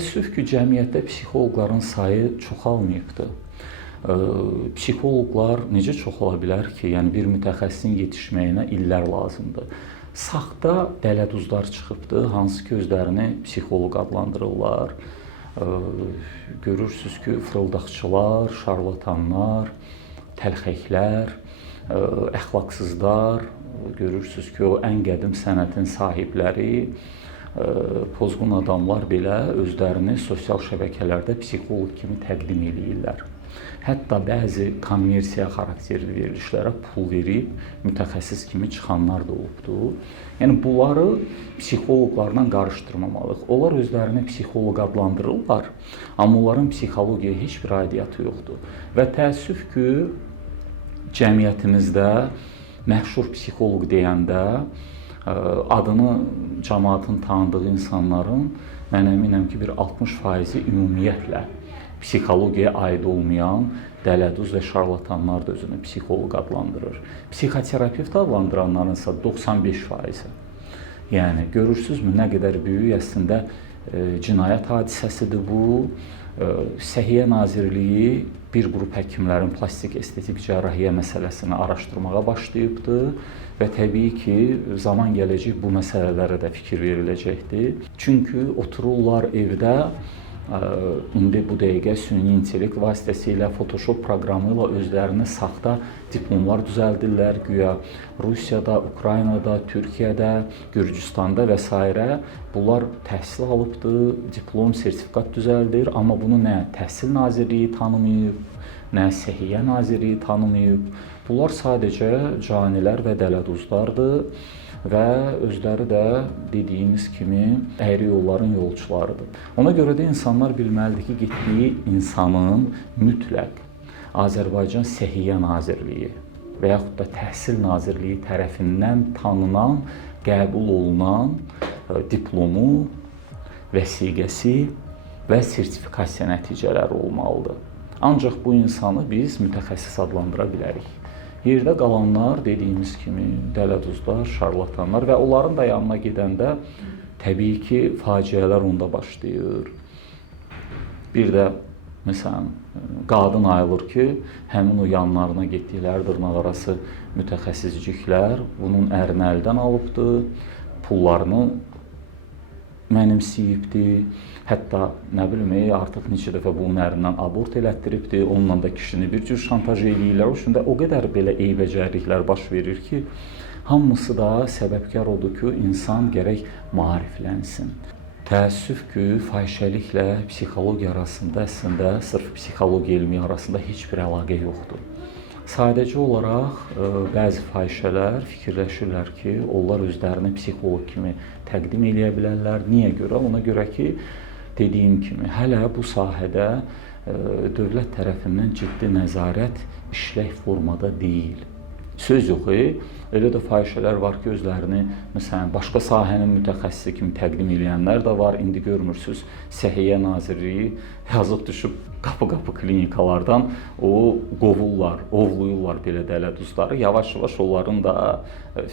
Təəssüf ki, cəmiyyətdə psixoloqların sayı çoxalmayıbdır. Psixoloqlar necə çoxala bilər ki, yəni bir mütəxəssisin yetişməyinə illər lazımdır. Saxta dələduzlar çıxıbdır, hansı ki, özlərini psixoloq adlandırırlar. Görürsünüz ki, fırıldaqçılar, şarlatanlar, təlxəklər, əxlaqsızlar, görürsünüz ki, o ən qədim sənətin sahibləri, pozğun adamlar belə özlərini sosial şəbəkələrdə psixoloq kimi təqdim edirlər. Hətta bəzi kommersiya xarakterli verilişlərə pul verib mütəxəssis kimi çıxanlar da olubdur. Yəni bunları psixoloqlarla qarışdırmamalıyıq. Onlar özlərini psixoloq adlandırırlar, amma onların psixologiyaya heç bir aidiyyatı yoxdur. Və təəssüf ki, cəmiyyətimizdə məşhur psixoloq deyəndə adını cəmaatın tanıdığı insanların mən əminəm ki, bir 60%-i ümumiyyətlə psixologiyaya aid olmayan dələduz və şarlatanlar da özünü psixoloq adlandırır. Psixoterapevt adlandıranların isə 95%-i. Yəni, görürsünüzmü, nə qədər böyük əslində cinayət hadisəsidir bu. Səhiyyə Nazirliyi bir qrup həkimlərin plastik estetik cərrahiyyə məsələsini araşdırmağa başlayıbdır və təbii ki, zaman gələcək bu məsələlərə də fikir veriləcəkdir. Çünki otururlar evdə, indi bu dəqiqə süni intellekt vasitəsilə, Photoshop proqramı ilə özlərini saxta diplomlar düzəldirlər. Güya Rusiyada, Ukraynada, Türkiyədə, Gürcüstanda və s. bunlar təhsil alıbdır, diplom, sertifikat düzəldir. Amma bunu nə Təhsil Nazirliyi tanımayıb, nə Səhiyyə Nazirliyi tanımayıb. Bunlar sadəcə canilər və dələduzlardır və özləri də dediyimiz kimi əyri yolların yolçularıdır. Ona görə də insanlar bilməlidir ki, getdiyi insanın mütləq Azərbaycan Səhiyyə Nazirliyi və yaxud da Təhsil Nazirliyi tərəfindən tanınan, qəbul olunan diplomu, vəsiqəsi və sertifikasiya nəticələri olmalıdır. Ancaq bu insanı biz mütəxəssis adlandıra bilərik. Yerdə qalanlar dediyimiz kimi dələduzlar, şarlatanlar və onların da yanına gedəndə təbii ki, faciələr onda başlayır. Bir də məsələn, qadın ayılır ki, həmin o yanlarına getdikləri dırnaqarası mütəxəssisciklər bunun ərini əldən alıbdır, pullarını mənimsəyibdir. Hətta nə bilim, artıq neçə dəfə bunun ərindən abort elətdiribdir, onunla da kişini bir cür şantaj edirlər. O şunda o qədər belə eybəcərliklər baş verir ki, hamısı da səbəbkar odur ki, insan gərək maariflənsin. Təəssüf ki, fahişəliklə psixologiya arasında əslində sırf psixologiya elmi arasında heç bir əlaqə yoxdur. Sadəcə olaraq bəzi fahişələr fikirləşirlər ki, onlar özlərini psixoloq kimi təqdim edə bilərlər. Niyə görə? Ona görə ki, dediyim kimi, hələ bu sahədə dövlət tərəfindən ciddi nəzarət işlək formada deyil. Söz yox, elə də fahişələr var ki, özlərini məsələn, başqa sahənin mütəxəssisi kimi təqdim edənlər də var. İndi görmürsünüz, Səhiyyə Nazirliyi yazıb düşüb qapı-qapı klinikalardan o qovurlar, ovluyurlar belə dələduzları. Yavaş-yavaş onların da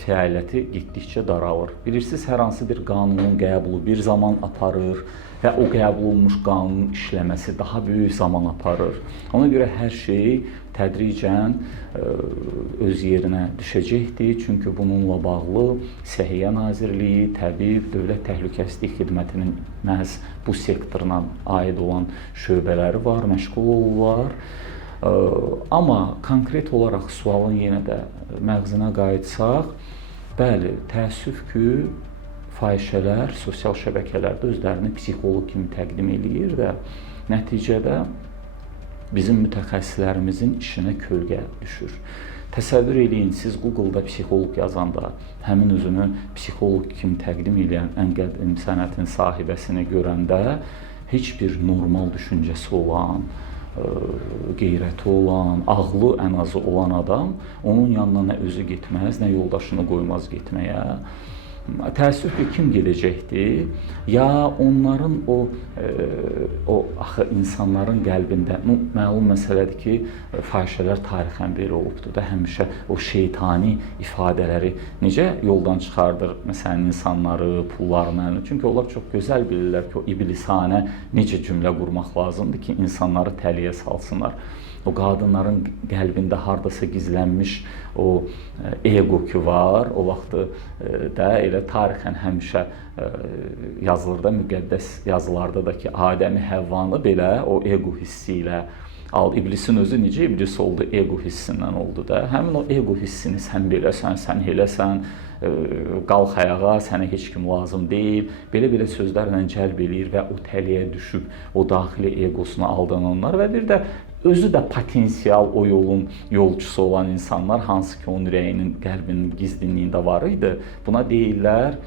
fəaliyyəti getdikcə daralır. Bilirsiniz, hər hansı bir qanunun qəbulu bir zaman aparır və o qəbul olunmuş qanunun işləməsi daha böyük zaman aparır. Ona görə hər şey tədricən öz yerinə düşəcəkdir. Çünki bununla bağlı Səhiyyə Nazirliyi, təbii Dövlət Təhlükəsizlik Xidmətinin məhz bu sektoruna aid olan şöbələri var, məşğul olurlar. Amma konkret olaraq sualın yenə də məğzinə qayıtsaq, bəli, təəssüf ki, fahişələr sosial şəbəkələrdə özlərini psixoloq kimi təqdim edir və nəticədə bizim mütəxəssislərimizin işinə kölgə düşür. Təsəvvür eləyin, siz Google-da psixoloq yazanda həmin özünü psixoloq kimi təqdim edən ən qədim sənətin sahibəsini görəndə heç bir normal düşüncəsi olan, qeyrəti olan, ağlı ən azı olan adam onun yanına nə özü getməz, nə yoldaşını qoymaz getməyə. təəssüf ki, kim gedəcəkdir? Ya onların o axı insanların qəlbində, məlum məsələdir ki, fahişələr tarixən belə olubdur da, həmişə o şeytani ifadələri necə yoldan çıxardır məsələn insanları, pullarını. Çünki onlar çox gözəl bilirlər ki, o iblisanə necə cümlə qurmaq lazımdır ki, insanları təliyə salsınlar. O qadınların qəlbində hardasa gizlənmiş o ego ki var, o vaxtı da elə tarixən həmişə yazılır da, müqəddəs yazılarda da ki, Adəmi Həvvanı belə o ego hissi ilə aldı. İblisin özü necə iblis oldu? Ego hissindən oldu da. Həmin o ego hissini sən beləsən, sən eləsən, qalx ayağa, sənə heç kim lazım deyil. Belə-belə sözlərlə cəlb eləyir və o təliyə düşüb, o daxili egosuna aldananlar və bir də özü də potensial o yolun yolçusu olan insanlar, hansı ki onun ürəyinin, qəlbinin gizlinliyində var idi, buna deyirlər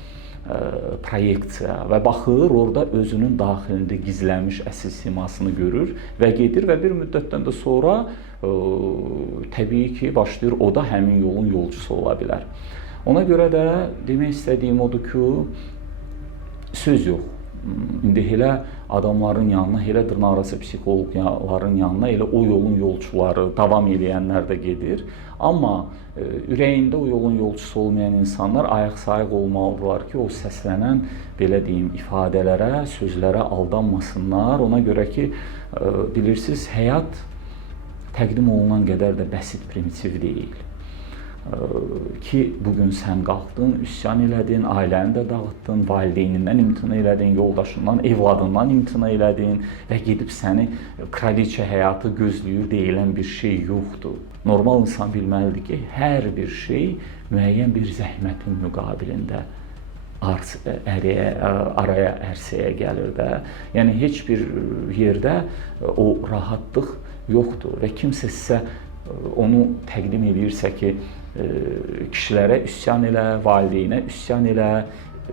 proyeksiya və baxır, orada özünün daxilində gizlənmiş əsl simasını görür və gedir və bir müddətdən də sonra təbii ki, başlayır, o da həmin yolun yolcusu ola bilər. Ona görə də demək istədiyim odur ki, söz yox. İndi elə adamların yanına, elə dırnaqarası psixologların yanına elə o yolun yolçuları, davam eləyənlər də gedir. Amma ürəyində o yolun yolçusu olmayan insanlar ayaq-sayıq olmalıdırlar ki, o səslənən, belə deyim, ifadələrə, sözlərə aldanmasınlar. Ona görə ki, bilirsiniz, həyat təqdim olunan qədər də bəsit, primitiv deyil. Ki, bugün sən qalxdın, üsyan elədin, ailəni də dağıtdın, valideynindən imtina elədin, yoldaşından, evladından imtina elədin və gedib səni kraliçə həyatı gözləyir deyilən bir şey yoxdur. Normal insan bilməlidir ki, hər bir şey müəyyən bir zəhmətin müqabilində araya, ərsəyə gəlir də. Yəni, heç bir yerdə o rahatlıq yoxdur və kimsə sizə onu təqdim edirsə ki, kişilərə üsyan elə, valideynə üsyan elə,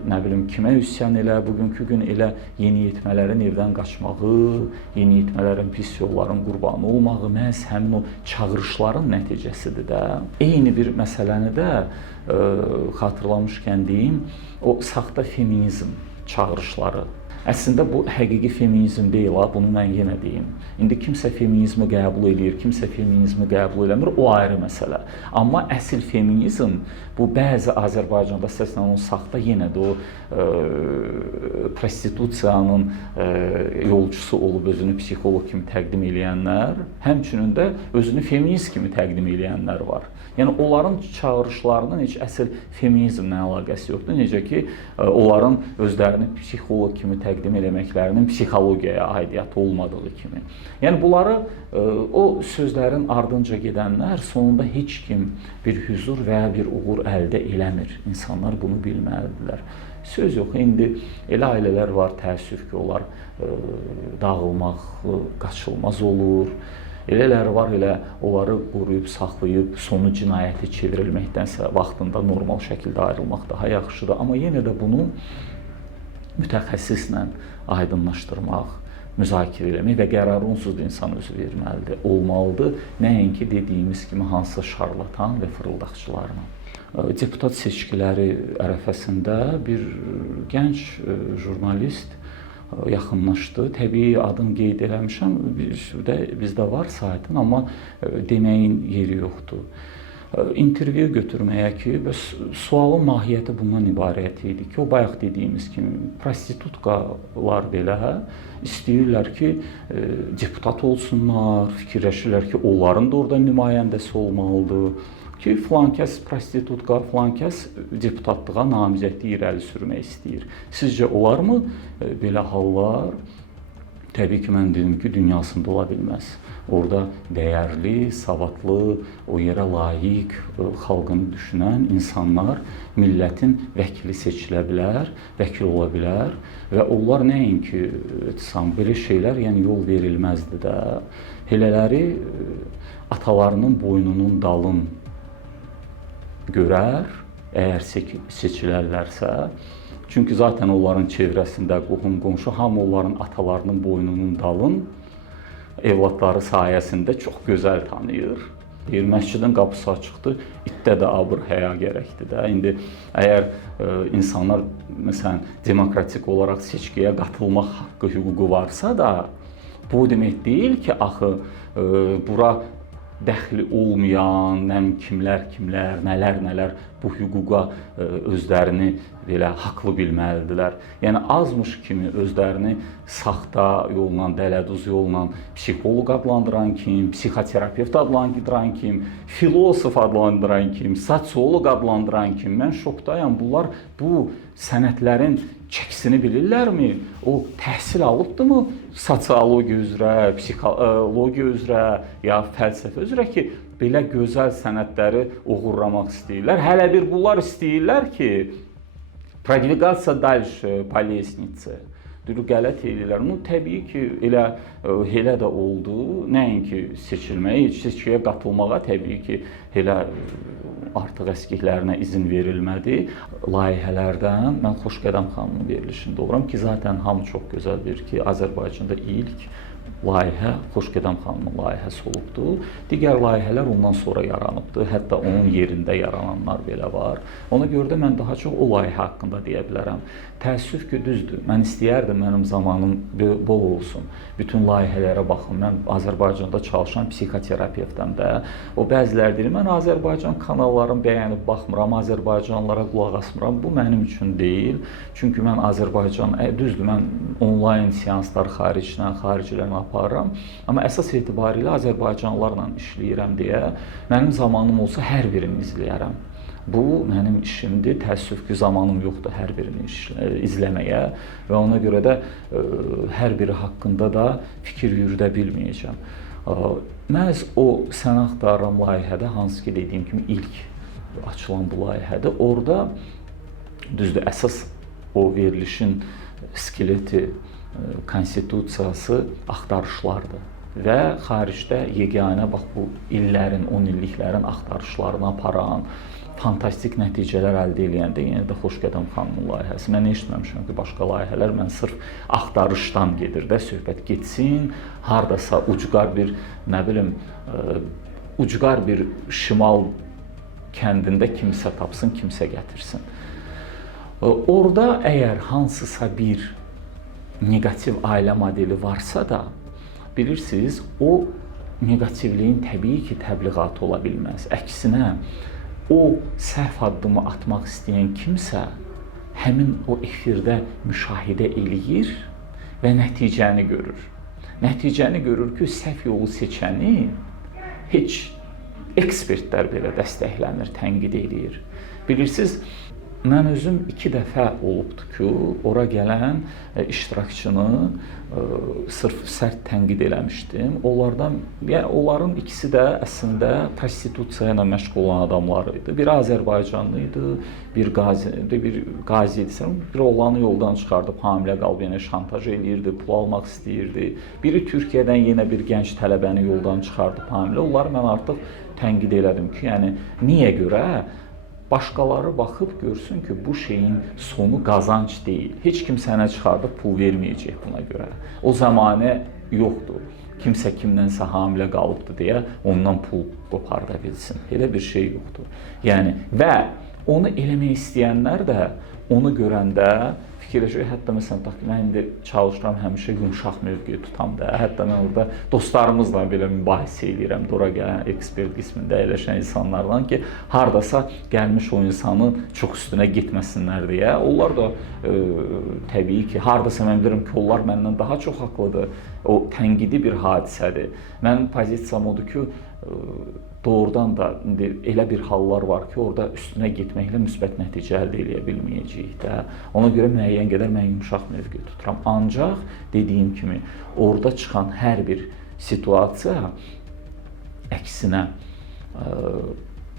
nə bilim kimə üsyan elə, bugünkü gün elə yeniyetmələrin evdən qaçmağı, yeniyetmələrin pis yolların qurbanı olmağı məhz həmin o çağırışların nəticəsidir də. Eyni bir məsələni də xatırlamışkən deyim, o saxta feminizm çağırışları. Əslində bu həqiqi feminizm deyil, bunu mən yenə deyim. İndi kimsə feminizmi qəbul edir, kimsə feminizmi qəbul eləmir, o ayrı məsələ. Amma əsl feminizm bu bəzi Azərbaycanda səslənən saxta yenə də o prostitusiyanın yolcusu olub özünü psixoloq kimi təqdim eləyənlər, həmçinin də özünü feminist kimi təqdim eləyənlər var. Yəni onların çağırışlarının heç əsl feminizmlə əlaqəsi yoxdur. Necə ki, onların özlərini psixoloq kimi təqdim eləməklərinin psixologiyaya aidiyyatı olmadığı kimi. Yəni bunları o sözlərin ardınca gedənlər sonunda heç kim bir hüzur və ya bir uğur əldə eləmir. İnsanlar bunu bilməlidirlər. Söz yox, indi elə ailələr var, təəssüf ki, onlar dağılmaq qaçılmaz olur. Elələri var, elə onları qoruyub, saxlayıb, sonu cinayəti çevrilməkdənsə vaxtında normal şəkildə ayrılmaq daha yaxşıdır. Amma yenə də bunu mütəxəssislə aydınlaşdırmaq, müzakirə eləmək və qərarı onsuz da insan özü verməlidir, olmalıdır. Nəinki dediyimiz kimi hansısa şarlatan və fırıldaqçılarla. Deputat seçkiləri ərəfəsində bir gənc jurnalist yaxınlaşdı. Təbii adım qeyd eləmişəm, bizdə var saytın, amma deməyin yeri yoxdur. İntervyu götürməyə ki, sualın mahiyyəti bundan ibarət idi ki, o bayaq dediyimiz kimi prostitutkalar belə istəyirlər ki, deputat olsunlar, fikirləşirlər ki, onların da orada nümayəndəsi olmalıdır. Ki, filankəs prostitutka, filankəs deputatlığa namizədliyi irəli sürmək istəyir. Sizcə olarmı belə hallar? Təbii ki, mən dedim ki, dünyasında ola bilməz. Orada dəyərli, savadlı, o yerə layiq, xalqını düşünən insanlar millətin vəkili seçilə bilər, vəkil ola bilər və onlar nəinki belə şeylər, yəni yol verilməzdi də. Elələri atalarının boynunun dalın görər, əgər seçilərlərsə. Çünki zaten onların çevrəsində qohum-qonşu hamı onların atalarının boynunun dalın evladları sayəsində çox gözəl tanıyır. deyir, məscidin qapısı açıqdır, itdə də abır həya gərəkdir də. İndi əgər insanlar məsələn demokratik olaraq seçkiyə qatılmaq haqqı, hüququ varsa da, bu demək deyil ki, axı bura dəxli olmayan, kimlər, nələr bu hüquqa özlərini belə haqlı bilməlidirlər. Yəni azmış kimi özlərini saxta yolla, dələduz yolla psixoloq adlandıran kim, psixoterapevt adlandıran kim, filosof adlandıran kim, sosioloq adlandıran kim. Mən şokdayam. Bunlar bu sənədlərin çəkisini bilirlərmi? O təhsil alıbdımı sosiologiya üzrə, psixologiya üzrə ya fəlsəfə üzrə ki, belə gözəl sənədləri uğurlamaq istəyirlər. Hələ bir bunlar istəyirlər ki, продвигаться дальше по лестнице. Qələt edirlər. Təbii ki, elə də oldu. Nəinki seçilməyə, heç seçkiyə qatılmağa təbii ki, elə artıq əskiklərinə izin verilmədi. Layihələrdən mən Xoşqədəm xanımın verilişində oluram ki, zaten hamı çox gözəl bilir ki, Azərbaycanda ilk layihə Xoşqədəm xanımın layihəsi olubdur. Digər layihələr ondan sonra yaranıbdır. Hətta onun yerində yarananlar belə var. Ona görə də mən daha çox o layihə haqqında deyə bilərəm. Təəssüf ki, düzdür. Mən istəyərdim mənim zamanım bol olsun. Bütün layihələrə baxın. Mən Azərbaycanda çalışan psixoterapevtəm də. O bəziləri deyir, mən Azərbaycan kanallarını bəyənib baxmıram, Azərbaycanlılara qulaq asmıram. Bu mənim üçün deyil. Çünki mən Azərbaycan, düzdür, mən onlayn seanslar xaricilərlə aparıram. Amma əsas etibarilə Azərbaycanlılarla işləyirəm deyə mənim zamanım olsa hər birini izləyərəm. Bu mənim işimdir. Təəssüf ki, zamanım yoxdur hər birini izləməyə və ona görə də hər biri haqqında da fikir yürüdə bilməyəcəm. Məhz o sən axtarıram layihədə, hansı ki, dediyim kimi ilk açılan bu layihədə, orada düzdür, əsas o verilişin skeleti, konstitusiyası axtarışlardır. Və xaricdə yeganə bax bu illərin, 10 illiklərin axtarışlarını aparan, fantastik nəticələr əldə edəndə yenə də Xoşqədəm xanımın layihəsi. Mən eşitməmişəm ki, başqa layihələr, mən sırf axtarışdan gedir də, söhbət getsin, hardasa ucqar bir, nə bilim, ucqar bir şimal kəndində kimsə tapsın, kimsə gətirsin. Orada əgər hansısa bir negativ ailə modeli varsa da, bilirsiniz, o negativliyin təbii ki, təbliğatı ola bilməz. Əksinə, o səhv addımı atmaq istəyən kimsə həmin o efirdə müşahidə eləyir və nəticəni görür. Nəticəni görür ki, səhv yolu seçəni heç ekspertlər belə dəstəkləmir, tənqid edir. Bilirsiniz, mən özüm 2 dəfə olubdur ki, ora gələn iştirakçını sırf sərt tənqid eləmişdim. Onların ikisi də əslində prostitusiya ilə məşğul olan adamlar idi. Biri Azərbaycanlı idi, bir qazi idi. Bir oğlanı yoldan çıxardıb, hamilə qalıb, yenə şantaj eləyirdi, pul almaq istəyirdi. Biri Türkiyədən yenə bir gənc tələbəni yoldan çıxardıb, hamilə. Onları mən artıq tənqid elədim ki, yəni niyə görə? Başqaları baxıb görsün ki, bu şeyin sonu qazanc deyil. Heç kim sənə çıxardıb pul verməyəcək buna görə. O zamanə yoxdur. Kimsə kimdənsə hamilə qalıbdır deyə ondan pul qoparda bilsin. Elə bir şey yoxdur. Yəni, və onu eləmək istəyənlər də onu görəndə fikirləşir, hətta məsələn, mən indi çalışıram həmişə yumşaq mövqe tutam da, hətta mən orada dostlarımızla belə mübahisə edirəm, ora gələn ekspert qismində əyləşən insanlarla ki, hardasa gəlmiş o insanın çox üstünə getməsinlər deyə. Onlar da təbii ki, hardasa mən bilirəm ki, onlar məndən daha çox haqlıdır, o tənqidi bir hadisədir. Mənim pozisiyam odur ki, doğrudan da indi elə bir hallar var ki, orada üstünə getməklə müsbət nəticə əldə edə bilməyəcəyik də. Ona görə müəyyən qədər mən yumşaq mövqe tuturam. Ancaq dediyim kimi, orada çıxan hər bir situasiya əksinə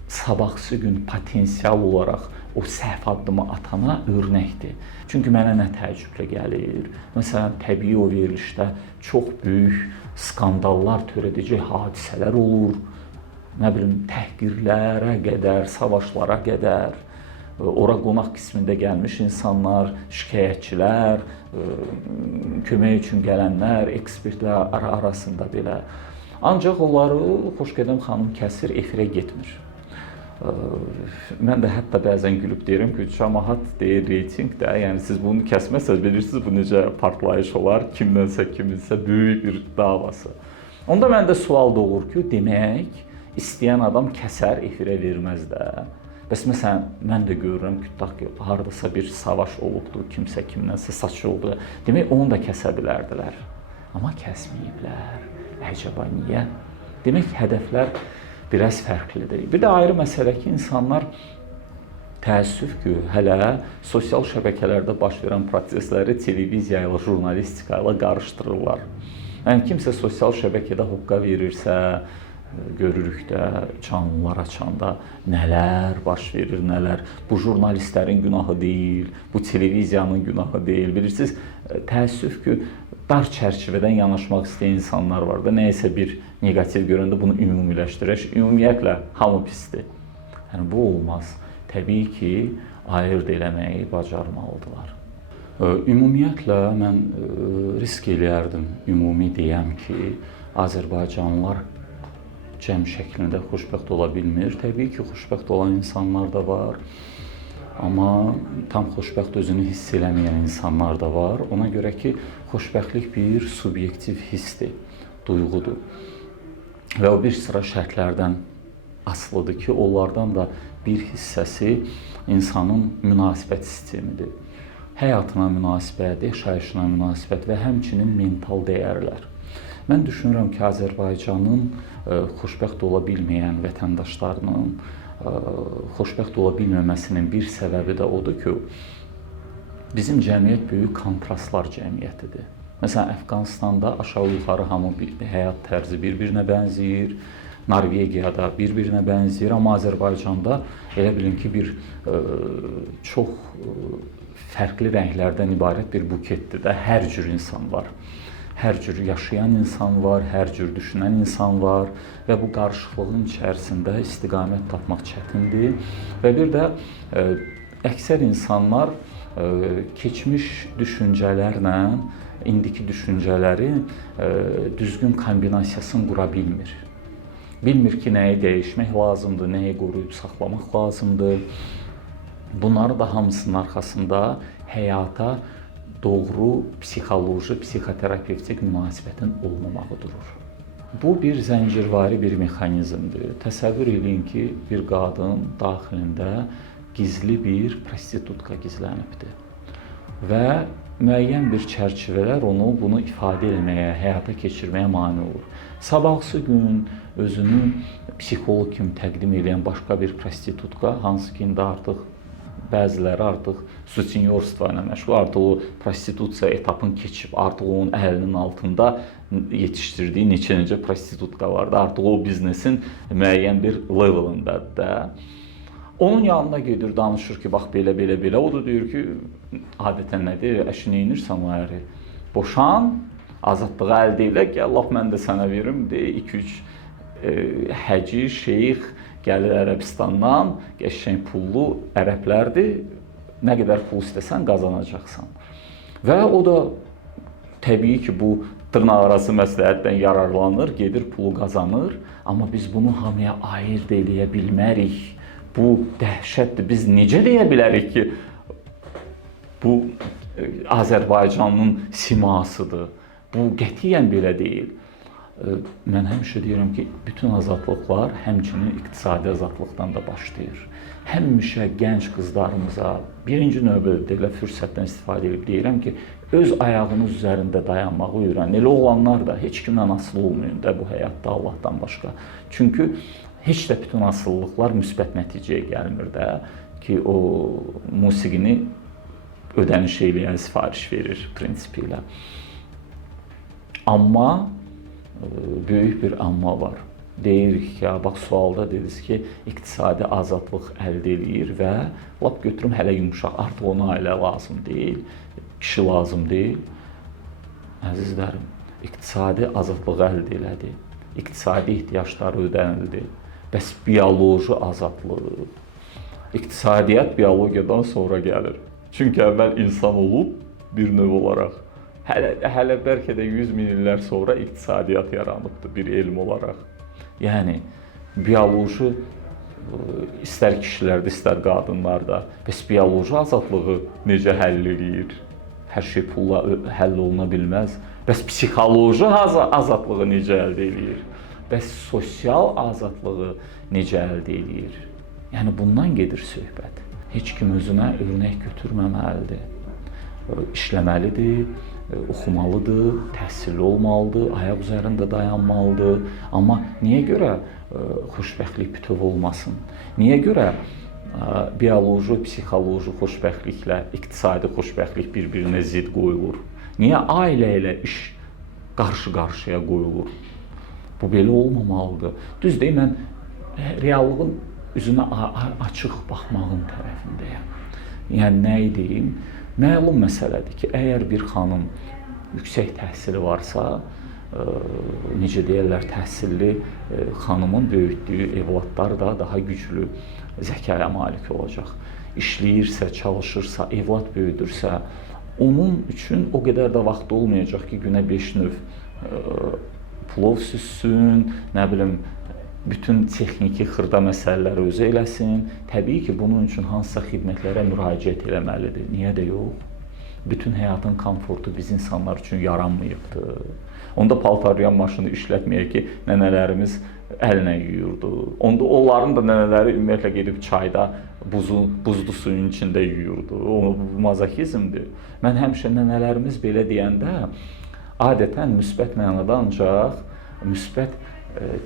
sabahsı gün potensial olaraq o səhv addımı atana örnəkdir. Çünki mənə nə təəccüblə gəlir? Məsələn, təbii o verilişdə çox böyük skandallar törədəcək hadisələr olur. Nə bilim, təhqirlərə qədər, savaşlara qədər, ora qonaq qismində gəlmiş insanlar, şikayətçilər, kömək üçün gələnlər, ekspertlər arasında belə. Ancaq onları Xoşqədəm xanım kəsir, efirə getmir. Mən də hətta bəzən gülüb deyirəm ki, cəmaət deyir reytinqdə, yəni siz bunu kəsməsəz bilirsiniz bu necə partlayış olar, kimdənsə kiminsə böyük bir davası. Onda məndə sual doğur ki, demək istəyən adam kəsər, efirə verməz də. Bəs məsələn, mən də görürəm ki, tutaq ki, hardasa bir savaş olubdur, kimsə kimdənsə saçıldı. Demək onu da kəsə bilərdilər. Amma kəsməyiblər. Əcəba niyə? Demək hədəflər biraz fərqlidir. Bir də ayrı məsələ ki, insanlar təəssüf ki, hələ sosial şəbəkələrdə baş verən prosesləri televiziya ilə, jurnalistika ilə qarışdırırlar. Yəni kimsə sosial şəbəkədə hoqqa verirsə, görürük də canlılar açanda nələr baş verir, nələr. Bu jurnalistlərin günahı deyil, bu televiziyanın günahı deyil. Bilirsiniz, təəssüf ki, dar çərçivədən yanaşmaq istəyən insanlar var da, nəyəsə bir negativ görəndə bunu ümumiləşdirək. Ümumiyyətlə, hamı pisdir. Yəni, bu olmaz. Təbii ki, ayırd eləməyi bacarmalıdırlar. Ümumiyyətlə, mən risk eləyərdim, ümumi deyəm ki, Azərbaycanlılar cəm şəklində xoşbəxt ola bilmir. Təbii ki, xoşbəxt olan insanlar da var. Amma tam xoşbəxt özünü hiss eləməyən insanlar da var. Ona görə ki, xoşbəxtlik bir subyektiv hissdir, duyğudur. Və o bir sıra şərtlərdən asılıdır ki, onlardan da bir hissəsi insanın münasibət sistemidir. Həyatına münasibət, yaşayışına münasibət və həmçinin mental dəyərlər. Mən düşünürəm ki, Azərbaycanın xoşbəxt ola bilməyən vətəndaşlarının xoşbəxt ola bilməməsinin bir səbəbi də odur ki, bizim cəmiyyət böyük kontrastlar cəmiyyətidir. Məsələn, Əfqanistanda aşağı-yuxarı hamı həyat tərzi bir-birinə bənzəyir, Norvegiyada bir-birinə bənzəyir, amma Azərbaycanda elə bilin ki, bir çox fərqli rənglərdən ibarət bir buketdir də, hər cür insan var. Hər cür yaşayan insan var, hər cür düşünən insan var və bu qarışıqlığın içərisində istiqamət tapmaq çətindir. Və bir də əksər insanlar keçmiş düşüncələrlə indiki düşüncələri düzgün kombinasiyasını qura bilmir. Bilmir ki, nəyi dəyişmək lazımdır, nəyi qoruyub saxlamaq lazımdır. Bunları da hamısının arxasında həyata doğru psixoloji, psixoterapevtik münasibətin olmamağı durur. Bu bir zəncirvari bir mexanizmdir. Təsəvvür edin ki, bir qadın daxilində gizli bir prostitutka gizlənibdir. Və müəyyən bir çərçivələr onu bunu ifadə etməyə, həyata keçirməyə mane olur. Sabahsı gün özünü psixoloq kimi təqdim edən başqa bir prostitutka, hansı ki, indi artıq bəziləri artıq sutenyorstva ilə məşğul, artıq o prostitusiya etapını keçib, artıq onun əlinin altında yetişdirdiyi neçə prostitutka vardı, artıq o biznesin müəyyən bir levelındadır da. Onun yanına gedir, danışır ki, bax belə. O da deyir ki, adətən nə deyir, əşi neynirsən o əri? Boşan, azadlığı əldə elə, gəl, laf mən də sənə verim, 2-3 həci, şeyx, gəlir Ərəbistandan, qəşəng pullu ərəblərdir, nə qədər pul istəsən qazanacaqsan. Və o da təbii ki, bu dırnaqarası məsləhətdən yararlanır, gedir pulu qazanır, amma biz bunu hamıya ayırd eləyə bilmərik. Bu dəhşətdir. Biz necə deyə bilərik ki, bu Azərbaycanın simasıdır. Bu qətiyyən belə deyil. Mən həmişə deyirəm ki, bütün azadlıqlar həmçinin iqtisadi azadlıqdan da başlayır. Həmişə gənc qızlarımıza birinci növbədə elə fürsətdən istifadə edib deyirəm ki, öz ayağınız üzərində dayanmağı öyrənin. Elə oğlanlar da heç kimdən asılı olmayın da bu həyatda Allahdan başqa. Çünki heç də bütün asılılıqlar müsbət nəticəyə gəlmir də ki, o musiqini ödəniş eləyən sifariş verir prinsipi ilə. Amma böyük bir amma var. Deyirik ki, bax sualda dediniz ki, iqtisadi azadlıq əldə edir və lap götürüm hələ yumuşaq, artıq ona ailə lazım deyil, kişi lazım deyil. Əzizlərim, iqtisadi azadlıq əldə elədi, iqtisadi ehtiyacları ödənildi. Bəs bioloji azadlıq, iqtisadiyyat biologiyadan sonra gəlir. Çünki əvvəl insan olub bir növ olaraq, hələ bəlkə də 100 min illər sonra iqtisadiyyat yaranıbdır bir elm olaraq. Yəni bioloji istər kişilərdə, istər qadınlarda bəs bioloji azadlığı necə həll eləyir? Hər şey pulla həll oluna bilməz. Bəs psixoloji azadlığı necə əldə eləyir? Bəs sosial azadlığı necə əldə eləyir? Yəni bundan gedir söhbət. Heç kim özünə örnək götürməməlidir. İşləməlidir, oxumalıdır, təhsilli olmalıdır, ayaq üzərində dayanmalıdır. Amma niyə görə xoşbəxtlik bütöv olmasın? Niyə görə bioloji, psixoloji xoşbəxtliklə iqtisadi xoşbəxtlik bir-birinə zidd qoyulur? Niyə ailə ilə iş qarşı-qarşıya qoyulur? Bu belə olmamalıdır. Düz deyim, mən reallığın üzünə açıq baxmağın tərəfindəyəm. Yəni nə deyim? Məlum məsələdir ki, əgər bir xanım yüksək təhsili varsa, necə deyirlər, təhsilli xanımın böyütdüyü evladlar da daha güclü zəkaya malik olacaq. İşləyirsə, çalışırsa, evlad böyüdürsə, onun üçün o qədər də vaxt olmayacaq ki, günə 5 növ plov süzsün, nə bilim, bütün texniki xırda məsələləri özü eləsin. Təbii ki, bunun üçün hansısa xidmətlərə müraciət eləməlidir. Niyə də yox? Bütün həyatın komfortu biz insanlar üçün yaranmayıbdır. Onda paltarlayan maşını işlətməyək ki, nənələrimiz əllə yuyurdu. Onda onların da nənələri ümumiyyətlə gedib çayda buzlu suyun içində yuyurdu. O mazokizmdir. Mən həmişə nənələrimiz belə deyəndə adətən müsbət mənada ancaq müsbət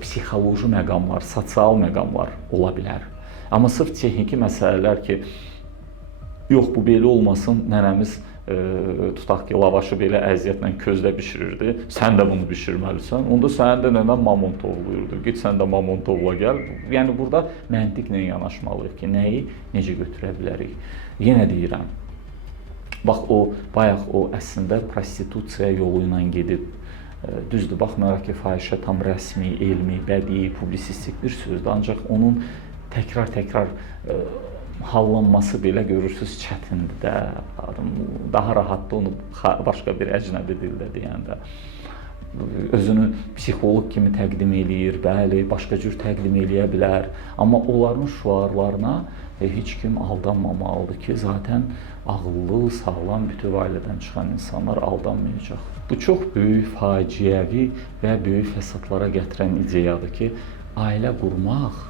psixoloji məqamlar, sosial məqamlar ola bilər. Amma sırf texniki məsələlər ki, yox bu belə olmasın, nənəmiz tutaq ki, lavaşı belə əziyyətlə közdə bişirirdi, sən də bunu bişirməlisən, onda sənin də nənən mamon tovlayırdı, git sən də mamon tovla gəl. Yəni burada məntiqlə yanaşmalıyıq ki, nəyi necə götürə bilərik. Yenə deyirəm, bax bayaq o əslində prostitusiya yolu ilə gedib. Düzdür, baxmayaraq ki, fahişə tam rəsmi, elmi, bədii, publisistik bir sözdür, ancaq onun təkrar hallanması belə görürsünüz çətindir də. Daha rahatdır onu başqa bir əcnəbi dildə deyəndə. Özünü psixoloq kimi təqdim eləyir, bəli, başqa cür təqdim eləyə bilər. Amma onların şüarlarına heç kim aldanmamalıdır ki, zaten ağıllı, sağlam, bütöv ailədən çıxan insanlar aldanmayacaq. Bu çox böyük faciəvi və böyük fəsadlara gətirən ideyadır ki, ailə qurmaq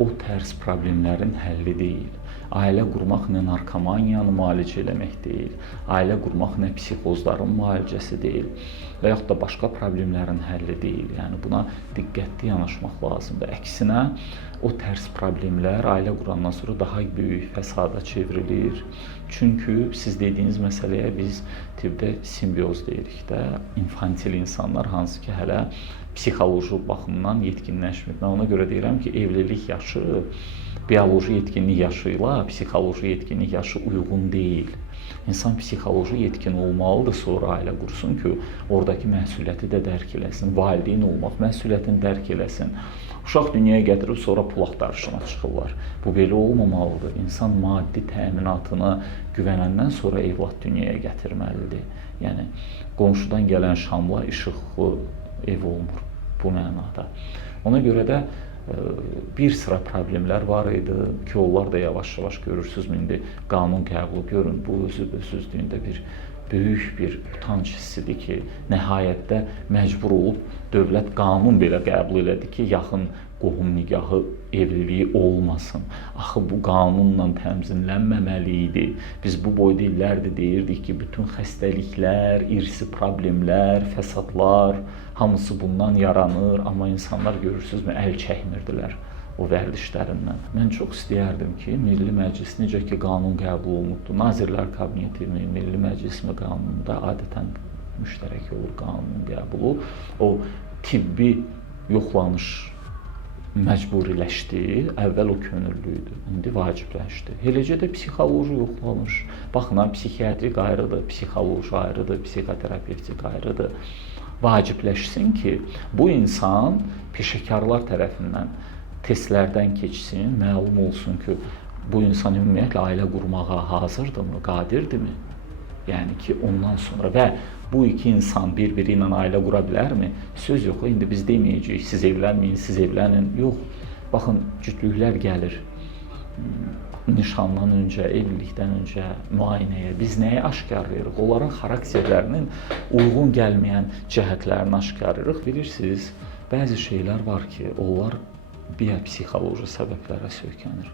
o tərs problemlərin həlli deyil. Ailə qurmaq nə narkomaniyanı müalicə eləmək deyil, ailə qurmaq nə psixozların müalicəsi deyil və yaxud da başqa problemlərin həlli deyil. Yəni buna diqqətli yanaşmaq lazımdır. Əksinə, o tərs problemlər ailə qurandan sonra daha böyük fəsada çevrilir. Çünki siz dediyiniz məsələyə biz tibbdə simbioz deyirik də, infantil insanlar hansı ki hələ psixoloji baxımdan yetkinləşmir. Mən ona görə deyirəm ki, evlilik yaşı bioloji yetkinlik yaşı ilə psixoloji yetkinlik yaşı uyğun deyil. İnsan psixoloji yetkin olmalıdır, sonra ailə qursun ki, oradakı məsuliyyəti də dərk eləsin, valideyn olmaq məsuliyyətini dərk eləsin. Uşaq dünyaya gətirib sonra pul axtarışına çıxırlar. Bu belə olmamalıdır. İnsan maddi təminatına güvənəndən sonra evlad dünyaya gətirməlidir. Yəni qonşudan gələn şamla işıqlı ev olmur bu mənada. Ona görə də bir sıra problemlər var idi ki, onlar da yavaş-yavaş görürsünüz. İndi qanun qəbulu görün, bu özü-özlüyündə bir böyük bir utanc hissidir ki, nəhayətdə məcbur olub dövlət qanun belə qəbul elədi ki, yaxın qohum nigahı evliliyi olmasın. Axı bu qanunla təmzinlənməməli idi. Biz bu boyda illərdir deyirdik ki, bütün xəstəliklər, irsi problemlər, fəsadlar hamısı bundan yaranır, amma insanlar görürsünüzmü, əl çəkmirdilər o vərdişlərindən. Mən çox istəyərdim ki, Milli Məclis necə ki qanun qəbul olunubdur, Nazirlər Kabineti Milli Məclis və qanununda adətən müştərək olur qanun qəbulu. O tibbi yoxlanış məcburiləşdi, əvvəl o könüllü idi, indi vacibləşdi. Eləcə də psixoloji yoxlanış. Baxın, psixiatrik ayrıdır, psixoloji ayrıdır, psixoterapevtik ayrıdır. Vacibləşsin ki, bu insan peşəkarlar tərəfindən testlərdən keçsin, məlum olsun ki, bu insan ümumiyyətlə ailə qurmağa hazırdırmı, qadirdirmi? Yəni ki, ondan sonra və Bu iki insan bir-biri ilə ailə qura bilərmi? Söz yox, indi biz deməyəcəyik, siz evlənməyin, siz evlənin. Yox, baxın, cütlüklər gəlir. Nişandan öncə, evlilikdən öncə müayinəyə biz nəyi aşkarlayırıq? Onların xarakterlərinin uyğun gəlməyən cəhətlərini aşkarlayırıq. Bilirsiniz, bəzi şeylər var ki, onlar biopsixoloji səbəblərə söykənir.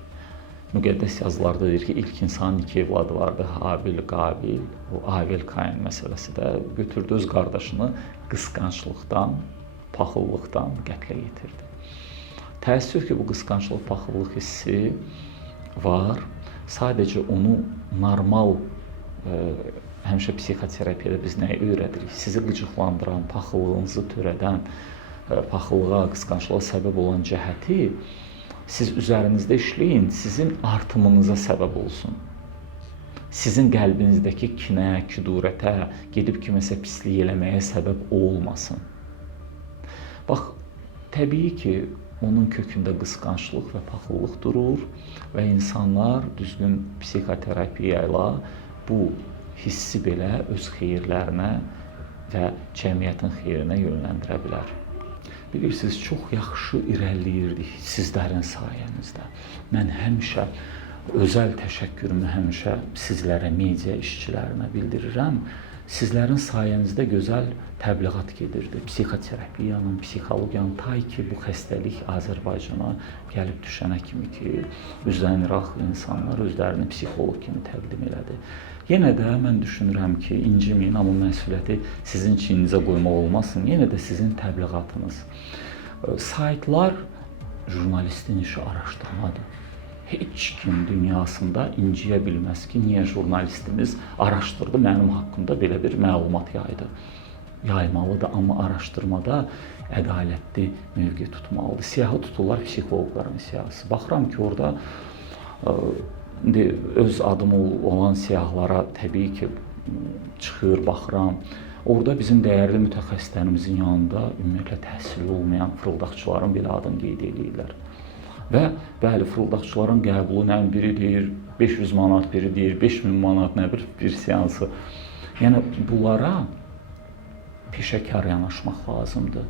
Müqəddəs yazılarda deyir ki, ilk insanın 2 evladı vardı, Habil, Qabil. O Avel Kain məsələsi də götürdü öz qardaşını qısqanclıqdan, paxıllıqdan qətlə yetirdi. Təəssüf ki, bu qısqanclıq, paxıllıq hissi var. Sadəcə onu normal, həmişə psixoterapiyada biz nəyi öyrədirik? Sizi qıcıqlandıran, paxıllığınızı törədən, paxıllığa, qısqanclığa səbəb olan cəhəti siz üzərinizdə işləyin, sizin artımınıza səbəb olsun. Sizin qəlbinizdəki kinə, kudurətə, gedib kiməsə pislik eləməyə səbəb olmasın. Bax, təbii ki, onun kökündə qısqanclıq və paxıllıq durur və insanlar düzgün psixoterapiya ilə bu hissi belə öz xeyirlərinə və cəmiyyətin xeyrinə yönləndirə bilər. Bilirsiniz, çox yaxşı irəliləyirdik sizlərin sayənizdə. Mən həmişə özəl təşəkkürümü həmişə sizlərə, media işçilərinə bildirirəm. Sizlərin sayənizdə gözəl təbliğat gedirdi. Psixoterapiyanın, psixologiyanın, ta ki bu xəstəlik Azərbaycana gəlib düşənə kimi ki, üzdən İraq insanlar özlərini psixoloq kimi təqdim elədi. Yenə də mən düşünürəm ki, inciməyin, amma məsuliyyəti sizin çiyninizə qoymaq olmasın. Yenə də sizin təbliğatınız. Saytlar jurnalistin işi araşdırmadır. Heç kim dünyasında inciyə bilməz ki, niyə jurnalistimiz araşdırdı, mənim haqqımda belə bir məlumat yaydı. Yaymalıdır, amma araşdırmada ədalətli mövqe tutmalıdır. Siyahı tuturlar psixoloqların siyahısı. Baxıram ki, orada öz adım olan siyahlara təbii ki, çıxır, baxıram. Orada bizim dəyərli mütəxəssislərimizin yanında ümumiyyətlə təhsili olmayan fırıldaqçıların belə adını qeyd edirlər. Və bəli, fırıldaqçıların qəbulu nə biri deyir, 500 manat, biri deyir, 5000 manat, nə bir seansı. Yəni, bunlara peşəkar yanaşmaq lazımdır.